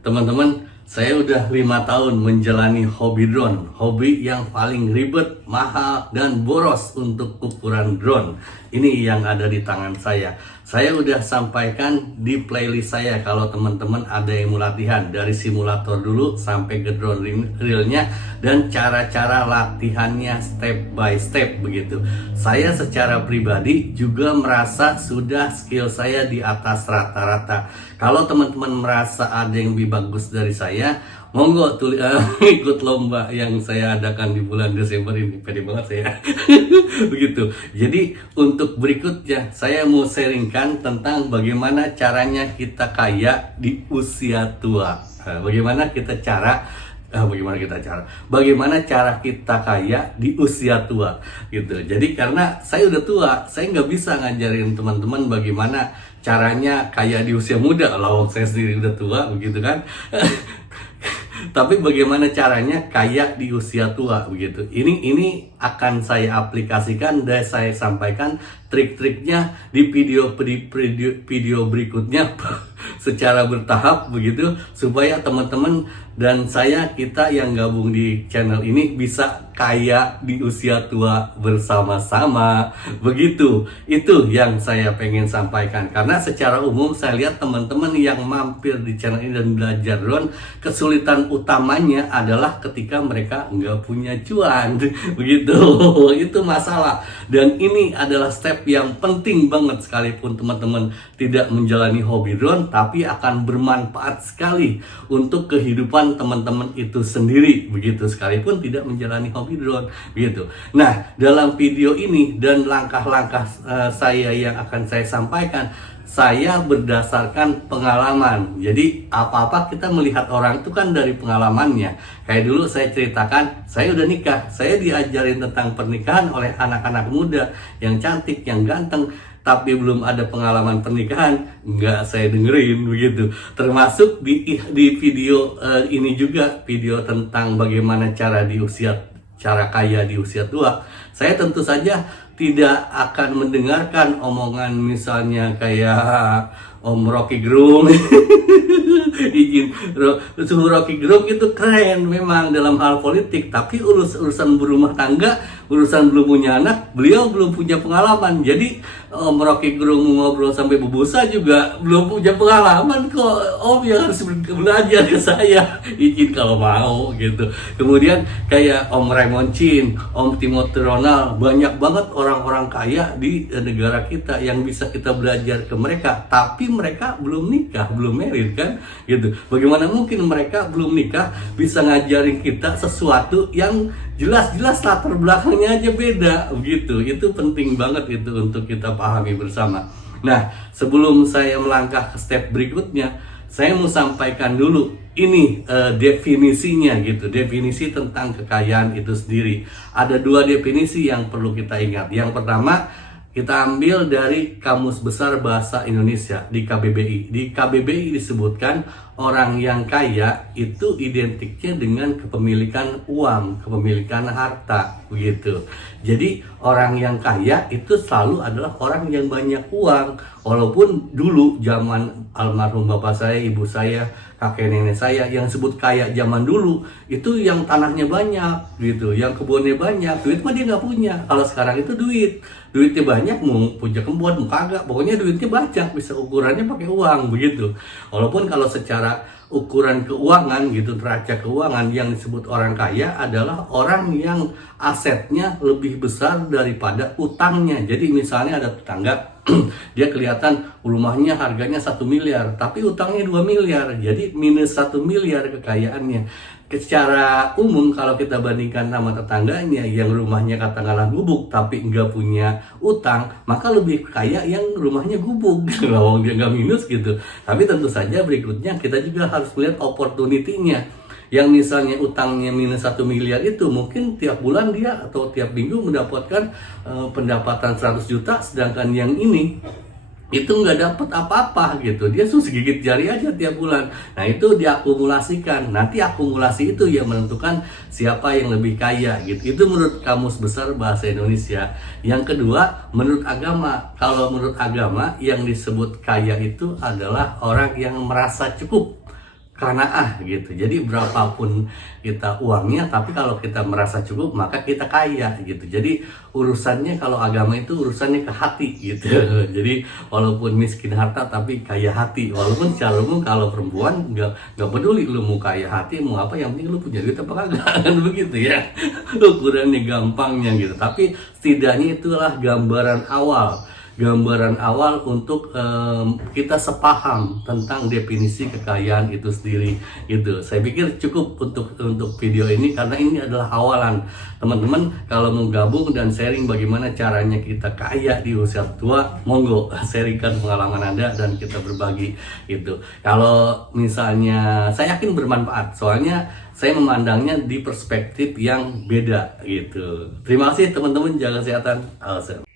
Teman-teman, saya udah 5 tahun menjalani hobi drone. Hobi yang paling ribet, mahal, dan boros untuk ukuran drone. Ini yang ada di tangan saya. Saya udah sampaikan di playlist saya kalau teman-teman ada yang mau latihan. Dari simulator dulu sampai ke drone realnya. Dan cara-cara latihannya step by step begitu. Saya secara pribadi juga merasa sudah skill saya di atas rata-rata. Kalau teman-teman merasa ada yang lebih bagus dari saya, monggo ikut lomba yang saya adakan di bulan Desember ini. Pede banget saya. Begitu. Jadi untuk berikutnya saya mau sharingkan tentang bagaimana caranya kita kaya di usia tua. Bagaimana cara kita kaya di usia tua gitu. Jadi karena saya udah tua, saya nggak bisa ngajarin teman-teman bagaimana caranya kaya di usia muda. Lawang saya sendiri udah tua begitu kan. Tapi bagaimana caranya kaya di usia tua begitu. Ini akan saya aplikasikan dan saya sampaikan trik-triknya di video berikutnya secara bertahap begitu, supaya teman-teman dan kita yang gabung di channel ini bisa kaya di usia tua bersama-sama begitu. Itu yang saya pengen sampaikan, karena secara umum saya lihat teman-teman yang mampir di channel ini dan belajar drone, kesulitan utamanya adalah ketika mereka nggak punya cuan begitu. Itu masalah, dan ini adalah step yang penting banget. Sekalipun teman-teman tidak menjalani hobi drone, tapi akan bermanfaat sekali untuk kehidupan teman-teman itu sendiri begitu, sekalipun tidak menjalani hobi drone begitu. Nah, dalam video ini dan langkah-langkah saya yang akan saya sampaikan, saya berdasarkan pengalaman. Jadi apa-apa kita melihat orang itu kan dari pengalamannya. Kayak dulu saya ceritakan, saya udah nikah, saya diajarin tentang pernikahan oleh anak-anak muda yang cantik, yang ganteng, tapi belum ada pengalaman pernikahan, nggak saya dengerin begitu. Termasuk di video ini juga, video tentang bagaimana cara kaya di usia tua. Saya tentu saja tidak akan mendengarkan omongan misalnya kayak Om Rocky Gerung. Rocky Gerung itu keren memang dalam hal politik, tapi urusan berumah tangga, urusan belum punya anak, beliau belum punya pengalaman. Jadi Om Rocky Gerung ngobrol sampai berbusa juga belum punya pengalaman kok. Om yang harus belajar ke saya, izin kalau mau gitu. Kemudian kayak Om Raymond Chin, Om Timothy Ronald, banyak banget orang-orang kaya di negara kita yang bisa kita belajar ke mereka, tapi mereka belum nikah, belum married kan gitu. Bagaimana mungkin mereka belum nikah bisa ngajarin kita sesuatu yang jelas-jelas latar belakangnya aja beda begitu. Itu penting banget itu untuk kita pahami bersama. Nah, sebelum saya melangkah ke step berikutnya, saya mau sampaikan dulu ini definisinya gitu. Definisi tentang kekayaan itu sendiri. Ada 2 definisi yang perlu kita ingat. Yang pertama, kita ambil dari Kamus Besar Bahasa Indonesia di KBBI. Di KBBI disebutkan orang yang kaya itu identiknya dengan kepemilikan uang, kepemilikan harta begitu. Jadi orang yang kaya itu selalu adalah orang yang banyak uang. Walaupun dulu zaman almarhum bapak saya, ibu saya, kakek nenek saya yang sebut kaya zaman dulu itu yang tanahnya banyak gitu, yang kebunnya banyak, duit mah dia nggak punya. Kalau sekarang itu duitnya banyak, mau punya kebun mau kagak, pokoknya duitnya banyak, bisa ukurannya pakai uang begitu. Walaupun kalau secara ukuran keuangan gitu, neraca keuangan, yang disebut orang kaya adalah orang yang asetnya lebih besar daripada utangnya. Jadi misalnya ada tetangga dia kelihatan rumahnya harganya 1 miliar tapi utangnya 2 miliar, jadi minus 1 miliar kekayaannya. Secara umum kalau kita bandingkan sama tetangganya yang rumahnya katakanlah gubuk tapi nggak punya utang, maka lebih kaya yang rumahnya gubuk. Lawang dia nggak minus gitu. Tapi tentu saja berikutnya kita juga harus melihat opportunity-nya. Yang misalnya utangnya minus 1 miliar itu mungkin tiap bulan dia atau tiap minggu mendapatkan pendapatan 100 juta, sedangkan yang ini itu nggak dapat apa-apa gitu. Dia susah gigit jari aja tiap bulan. Nah, itu diakumulasikan. Nanti akumulasi itu yang menentukan siapa yang lebih kaya gitu. Itu menurut Kamus Besar Bahasa Indonesia. Yang kedua, menurut agama. Kalau menurut agama yang disebut kaya itu adalah orang yang merasa cukup. qanaah gitu. Jadi berapapun kita uangnya, tapi kalau kita merasa cukup maka kita kaya gitu. Jadi urusannya kalau agama itu urusannya ke hati gitu. Jadi walaupun miskin harta tapi kaya hati. Walaupun secara umum kalau perempuan nggak peduli lu mau kaya hati mau apa, yang penting lu punya duit apa kagak kan begitu ya. Ukurannya gampangnya gitu. Tapi setidaknya itulah gambaran awal untuk kita sepaham tentang definisi kekayaan itu sendiri gitu. Saya pikir cukup untuk video ini karena ini adalah awalan. Teman-teman kalau mau gabung dan sharing bagaimana caranya kita kaya di usia tua, monggo sharingkan pengalaman Anda dan kita berbagi gitu. Kalau misalnya saya yakin bermanfaat, soalnya saya memandangnya di perspektif yang beda gitu. Terima kasih teman-teman, jaga kesehatan. Awesome.